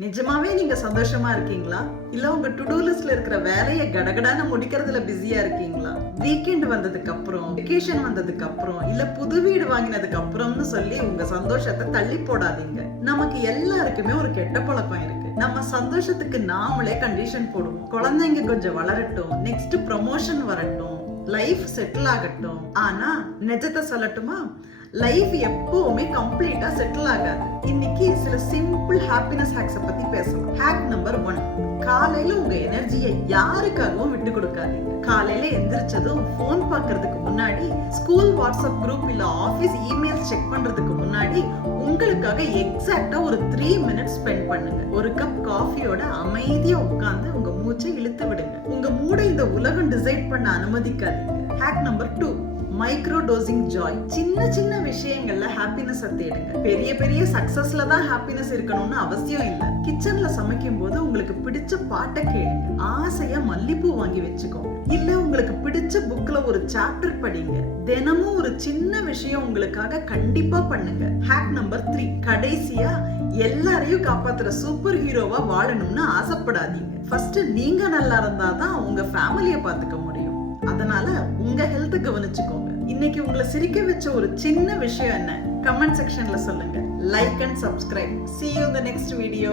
நிஜமாவே நீங்க சந்தோஷமா இருக்கீங்களா? இல்ல உங்க டு டூ லிஸ்ட்ல இருக்கிற வேலையை கடகடான முடிக்கிறதுல பிஸியா இருக்கீங்களா? வீக்கெண்ட் வந்ததுக்கு அப்புறம், வெக்கேஷன் வந்ததுக்கு அப்புறம், இல்ல புது வீடு வாங்கினதுக்கு அப்புறம்னு சொல்லி உங்க சந்தோஷத்தை தள்ளி போடாதீங்க. நமக்கு எல்லாருக்குமே ஒரு கெட்ட பழக்கம் இருக்கு. நம்ம சந்தோஷத்துக்கு நாமளே கண்டிஷன் போடுவோம். குழந்தைங்க கொஞ்சம் வளரட்டும், நெக்ஸ்ட் ப்ரமோஷன் வரட்டும், லைஃப் செட்டில் ஆகட்டும். ஆனா நிஜத்தை சொல்லட்டுமா, லைஃப் எப்பவுமே கம்ப்ளீட்டா செட்டில் ஆகாது. இன்னைக்கு சில சிம்பிள் ஹாப்பினஸ் ஹேக்ஸ பத்தி பேசலாம். ஹேக் நம்பர் 1, காலையில உங்க எனர்ஜியை யாருக்காகவும் விட்டு கொடுக்காதீங்க. காலையில எந்திரிச்சதும் போன் பாக்குறதுக்கு முன்னாடி, ஸ்கூல் வாட்ஸ்அப் குரூப் இல்ல ஆபீஸ் இமெயில் செக் பண்றதுக்கு முன்னாடி உங்களுக்காக எக்ஸாக்ட்டா ஒரு 3 மினிட்ஸ் ஸ்பெண்ட் பண்ணுங்க. ஒரு கப் காஃபியோட அமைதியா உட்கார்ந்து உங்க மூச்சை இழுத்து விடுங்க. உங்க மூட இந்த உலகம் டிசைட் பண்ண அனுமதிக்காதீங்க. Hack number 2, micro dosing joy. சின்ன சின்ன விஷயங்கள்ல ஹாப்பினஸ் தேடுங்க. பெரிய பெரிய சக்சஸ்ல தான் ஹாப்பினஸ் இருக்கணும்னு அவசியம் இல்ல. கிச்சன்ல சமைக்கும் போது உங்களுக்கு பிடிச்ச பாட்டை கேளுங்க. ஆசையா மல்லிப்பூ வாங்கி வச்சுக்கோங்க. இல்ல உங்களுக்கு பிடிச்ச புக்ல ஒரு சாப்டர் படிங்க. தினமும் ஒரு சின்ன விஷயம் உங்களுக்காக கண்டிப்பா பண்ணுங்க. ஹேக் நம்பர் 3, கடைசியா எல்லாரையும் காப்பாத்துற சூப்பர் ஹீரோவா வாழணும்னு ஆசைப்படாதீங்க. ஃபர்ஸ்ட் நீங்க நல்லா இருந்தாதான் உங்க ஃபேமிலியை பாத்துக்க முடியும். அதனால உங்க ஹெல்த் கவனிச்சுக்கோங்க. இன்னைக்கு உங்களை சிரிக்க வச்ச ஒரு சின்ன விஷயம் என்ன? கமெண்ட் செக்ஷன்ல சொல்லுங்க. Like and subscribe. See you in the next video.